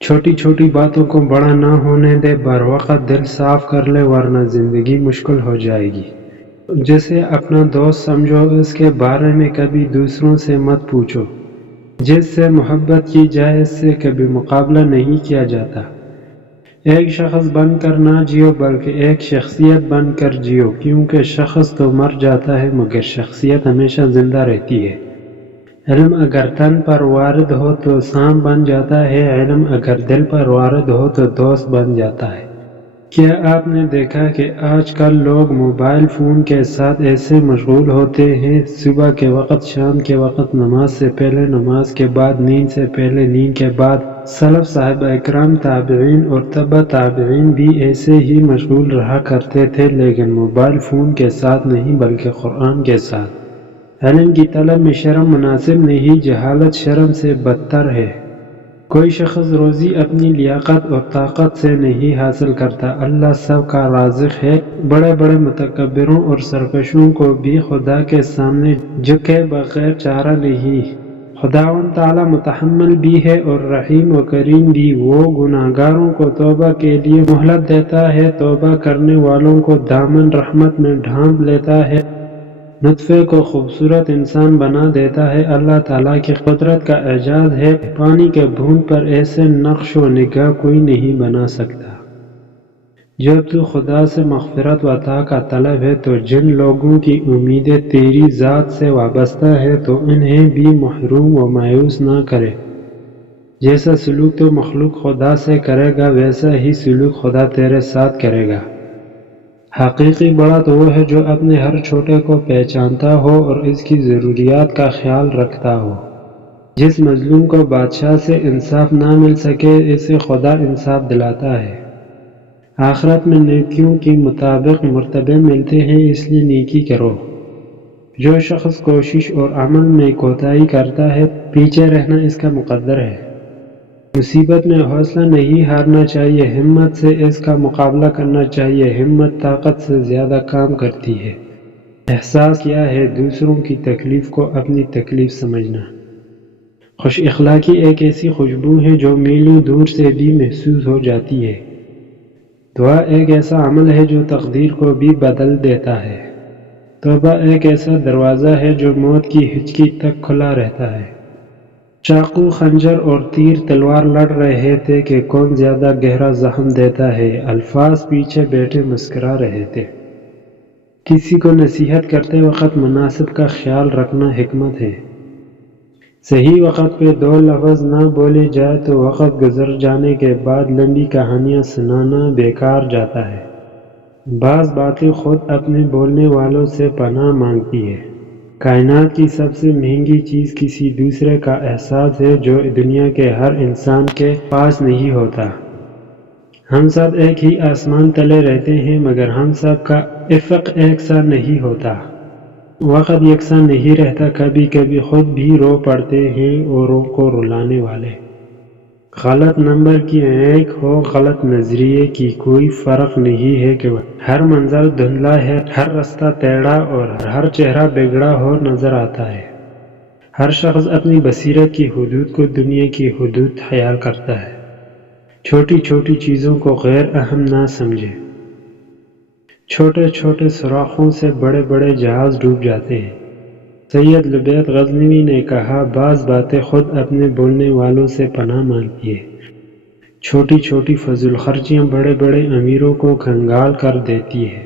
چھوٹی چھوٹی باتوں کو بڑا نہ ہونے دے، بر وقت دل صاف کر لے ورنہ زندگی مشکل ہو جائے گی۔ جسے اپنا دوست سمجھو اس کے بارے میں کبھی دوسروں سے مت پوچھو۔ جس سے محبت کی جائے اس سے کبھی مقابلہ نہیں کیا جاتا۔ ایک شخص بن کر نہ جیو بلکہ ایک شخصیت بن کر جیو، کیونکہ شخص تو مر جاتا ہے مگر شخصیت ہمیشہ زندہ رہتی ہے۔ علم اگر تن پر وارد ہو تو سانپ بن جاتا ہے، علم اگر دل پر وارد ہو تو دوست بن جاتا ہے۔ کیا آپ نے دیکھا کہ آج کل لوگ موبائل فون کے ساتھ ایسے مشغول ہوتے ہیں، صبح کے وقت، شام کے وقت، نماز سے پہلے، نماز کے بعد، نیند سے پہلے، نیند کے بعد۔ سلف صحابہ اکرام، تابعین اور تبع تابعین بھی ایسے ہی مشغول رہا کرتے تھے، لیکن موبائل فون کے ساتھ نہیں بلکہ قرآن کے ساتھ۔ علم کی طلب میں شرم مناسب نہیں، جہالت شرم سے بدتر ہے۔ کوئی شخص روزی اپنی لیاقت اور طاقت سے نہیں حاصل کرتا، اللہ سب کا رازق ہے۔ بڑے بڑے متکبروں اور سرکشوں کو بھی خدا کے سامنے جھکے بغیر چارہ نہیں۔ خداوند تعالیٰ متحمل بھی ہے اور رحیم و کریم بھی، وہ گناہگاروں کو توبہ کے لیے مہلت دیتا ہے، توبہ کرنے والوں کو دامن رحمت میں ڈھانپ لیتا ہے، نطفے کو خوبصورت انسان بنا دیتا ہے۔ اللہ تعالیٰ کی قدرت کا اعجاز ہے، پانی کے بوند پر ایسے نقش و نگار کوئی نہیں بنا سکتا۔ جب تو خدا سے مغفرت و عطا کا طالب ہے تو جن لوگوں کی امیدیں تیری ذات سے وابستہ ہے تو انہیں بھی محروم و مایوس نہ کرے۔ جیسا سلوک تو مخلوق خدا سے کرے گا ویسا ہی سلوک خدا تیرے ساتھ کرے گا۔ حقیقی بڑا تو وہ ہے جو اپنے ہر چھوٹے کو پہچانتا ہو اور اس کی ضروریات کا خیال رکھتا ہو۔ جس مظلوم کو بادشاہ سے انصاف نہ مل سکے اسے خدا انصاف دلاتا ہے۔ آخرت میں نیکیوں کے مطابق مرتبے ملتے ہیں، اس لیے نیکی کرو۔ جو شخص کوشش اور عمل میں کوتاہی کرتا ہے پیچھے رہنا اس کا مقدر ہے۔ مصیبت میں حوصلہ نہیں ہارنا چاہیے، ہمت سے اس کا مقابلہ کرنا چاہیے۔ ہمت طاقت سے زیادہ کام کرتی ہے۔ احساس کیا ہے دوسروں کی تکلیف کو اپنی تکلیف سمجھنا۔ خوش اخلاقی ایک ایسی خوشبو ہے جو میلوں دور سے بھی محسوس ہو جاتی ہے۔ دعا ایک ایسا عمل ہے جو تقدیر کو بھی بدل دیتا ہے۔ توبہ ایک ایسا دروازہ ہے جو موت کی ہچکی تک کھلا رہتا ہے۔ چاقو، خنجر اور تیر تلوار لڑ رہے تھے کہ کون زیادہ گہرا زخم دیتا ہے، الفاظ پیچھے بیٹھے مسکرا رہے تھے۔ کسی کو نصیحت کرتے وقت مناسب کا خیال رکھنا حکمت ہے۔ صحیح وقت پہ دو لفظ نہ بولے جائے تو وقت گزر جانے کے بعد لمبی کہانیاں سنانا بیکار جاتا ہے۔ بعض باتیں خود اپنے بولنے والوں سے پناہ مانگتی ہے۔ کائنات کی سب سے مہنگی چیز کسی دوسرے کا احساس ہے جو دنیا کے ہر انسان کے پاس نہیں ہوتا۔ ہم سب ایک ہی آسمان تلے رہتے ہیں مگر ہم سب کا افق ایک سا نہیں ہوتا۔ وقت یکساں نہیں رہتا، کبھی کبھی خود بھی رو پڑتے ہیں اوروں کو رلانے والے۔ غلط نمبر کی آنکھ ہو، غلط نظریے کی کوئی فرق نہیں ہے کہ ہر منظر دھندلا ہے، ہر رستہ ٹیڑھا اور ہر چہرہ بگڑا ہو نظر آتا ہے۔ ہر شخص اپنی بصیرت کی حدود کو دنیا کی حدود خیال کرتا ہے۔ چھوٹی چھوٹی چیزوں کو غیر اہم نہ سمجھے۔ چھوٹے چھوٹے سوراخوں سے بڑے بڑے جہاز ڈوب جاتے ہیں۔ سید لبید غزنوی نے کہا، بعض باتیں خود اپنے بولنے والوں سے پناہ مانگتی ہیں۔ چھوٹی چھوٹی فضول خرچیاں بڑے بڑے امیروں کو کنگال کر دیتی ہیں۔